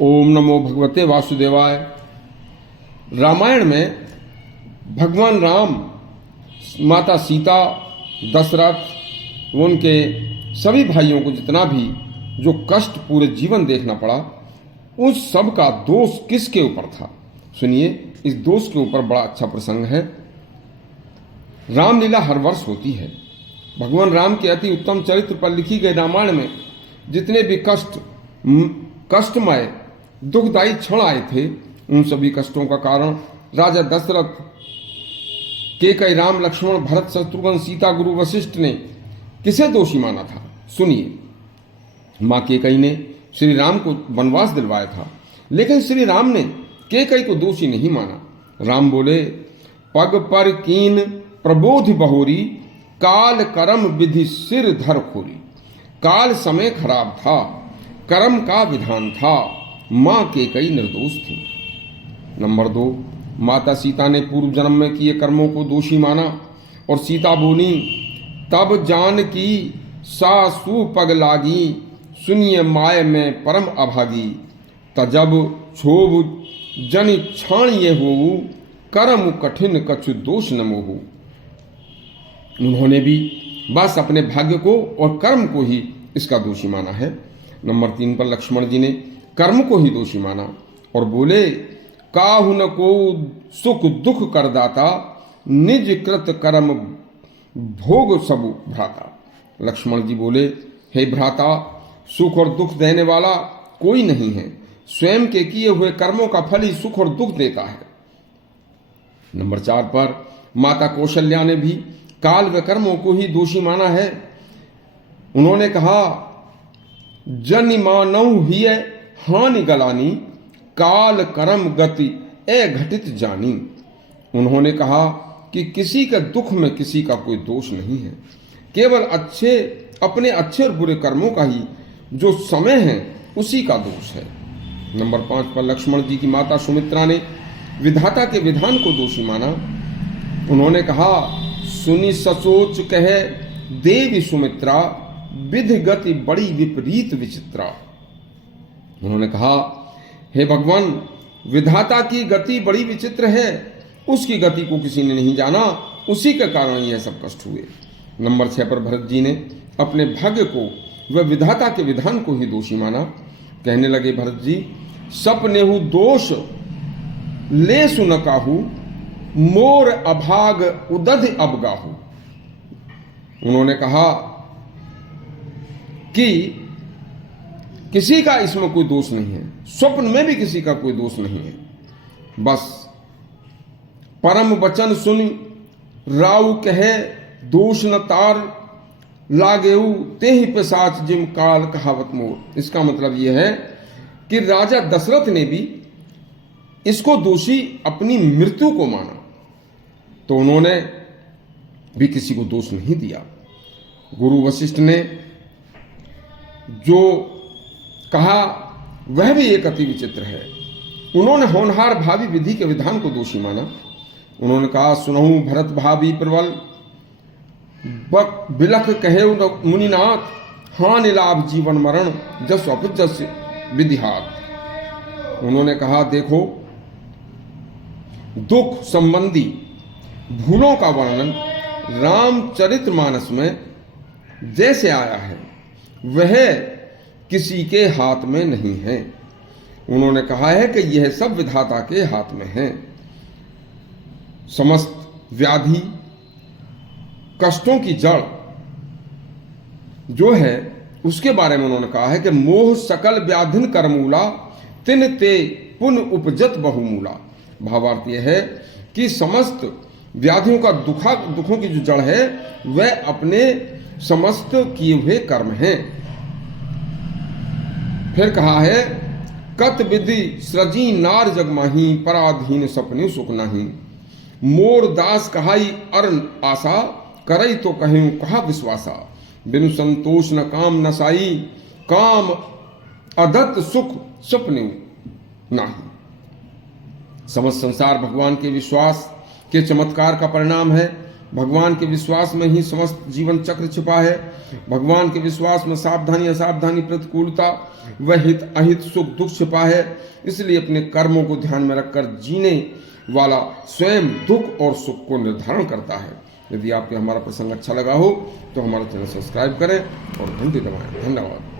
ओम नमो भगवते वासुदेवाय। रामायण में भगवान राम, माता सीता, दशरथ, उनके सभी भाइयों को जितना भी जो कष्ट पूरे जीवन देखना पड़ा, उस सब का दोष किसके ऊपर था? सुनिए, इस दोष के ऊपर बड़ा अच्छा प्रसंग है। रामलीला हर वर्ष होती है। भगवान राम के अति उत्तम चरित्र पर लिखी गई रामायण में जितने भी कष्टमय दुखदायी क्षण आए थे, उन सभी कष्टों का कारण राजा दशरथ, कैकेयी, राम, लक्ष्मण, भरत, शत्रुघ्न, सीता, गुरु वशिष्ठ ने किसे दोषी माना था? सुनिए, मां कैकेयी ने श्री राम को वनवास दिलवाया था, लेकिन श्री राम ने कैकेयी को दोषी नहीं माना। राम बोले, पग पर कीन प्रबोध बहोरी, काल करम विधि सिर धर खोरी। काल समय खराब था, कर्म का विधान था, मां कैकेयी निर्दोष थी। नंबर 2, माता सीता ने पूर्व जन्म में किए कर्मों को दोषी माना और सीता बोली, तब जान की सासु पग लागी, सुनिए माय में परम अभागी। तजब क्षोभ जनि छाण ये होऊ, कर्म कठिन कछु दोष न मोहू। उन्होंने भी बस अपने भाग्य को और कर्म को ही इसका दोषी माना है। नंबर 3 पर लक्ष्मण जी ने कर्म को ही दोषी माना और बोले, काहु न को सुख दुख करदाता, निज कृत कर्म भोग सबु भ्राता। लक्ष्मण जी बोले, हे भ्राता, सुख और दुख देने वाला कोई नहीं है, स्वयं के किए हुए कर्मों का फल ही सुख और दुख देता है। नंबर 4 पर माता कौशल्या ने भी काल व कर्मों को ही दोषी माना है। उन्होंने कहा, जनि मानऊ हिय हानि गलानी, काल कर्म गति अघटित जानी। उन्होंने कहा कि किसी के दुख में किसी का कोई दोष नहीं है, केवल अपने अच्छे और बुरे कर्मों का ही जो समय है उसी का दोष है। नंबर 5 पर लक्ष्मण जी की माता सुमित्रा ने विधाता के विधान को दोषी माना। उन्होंने कहा, सुनी सचोच कहे देवी सुमित्रा, विधि गति बड़ी विपरीत विचित्रा। उन्होंने कहा, हे भगवान, विधाता की गति बड़ी विचित्र है, उसकी गति को किसी ने नहीं जाना, उसी के कारण यह सब कष्ट हुए। नंबर 6 पर भरत जी ने अपने भाग्य को व विधाता के विधान को ही दोषी माना। कहने लगे, भरत जी, सपनेहु दोष ले सुन काहू, मोर अभाग उदध अबगाहू। उन्होंने कहा कि किसी का इसमें कोई दोष नहीं है, स्वप्न में भी किसी का कोई दोष नहीं है। बस परम वचन सुन राउ कहे, दोष न तार लागेऊ, ते ही पिशाच जिम काल कहावत मोर। इसका मतलब यह है कि राजा दशरथ ने भी इसको दोषी अपनी मृत्यु को माना, तो उन्होंने भी किसी को दोष नहीं दिया। गुरु वशिष्ठ ने जो कहा वह भी एक अति विचित्र है। उन्होंने होनहार भावी विधि के विधान को दोषी माना। उन्होंने कहा, सुनहु भरत भावी प्रबल, बिलख कहे मुनिनाथ, हानि लाभ जीवन मरण, जस अपजस विधिहात। उन्होंने कहा, देखो, दुख संबंधी भूलों का वर्णन रामचरितमानस में जैसे आया है वह किसी के हाथ में नहीं है। उन्होंने कहा है कि यह सब विधाता के हाथ में है। समस्त व्याधि कष्टों की जड़ जो है उसके बारे में उन्होंने कहा है कि मोह सकल व्याधिन करमूला, तिन ते पुन उपजत बहुमूला। भावार्थ यह है कि समस्त व्याधियों का दुखों की जो जड़ है वह अपने समस्त किए हुए कर्म हैं। फिर कहा है, कत विधि सृजी नार जगमाही, पराधीन सपने सुख नाही। मोर दास कहाई अर्ण आशा, करई तो कहूं कहा विश्वासा। बिनु संतोष न काम नसाई, काम अदत्त सुख सपने नाही। समस्त संसार भगवान के विश्वास के चमत्कार का परिणाम है। भगवान के विश्वास में ही समस्त जीवन चक्र छिपा है। भगवान के विश्वास में सावधानी असावधानी प्रतिकूलता व हित अहित सुख दुख छिपा है। इसलिए अपने कर्मों को ध्यान में रखकर जीने वाला स्वयं दुख और सुख को निर्धारण करता है। यदि आपको हमारा प्रसंग अच्छा लगा हो तो हमारा चैनल सब्सक्राइब करें और घंटी दबाएं। धन्यवाद।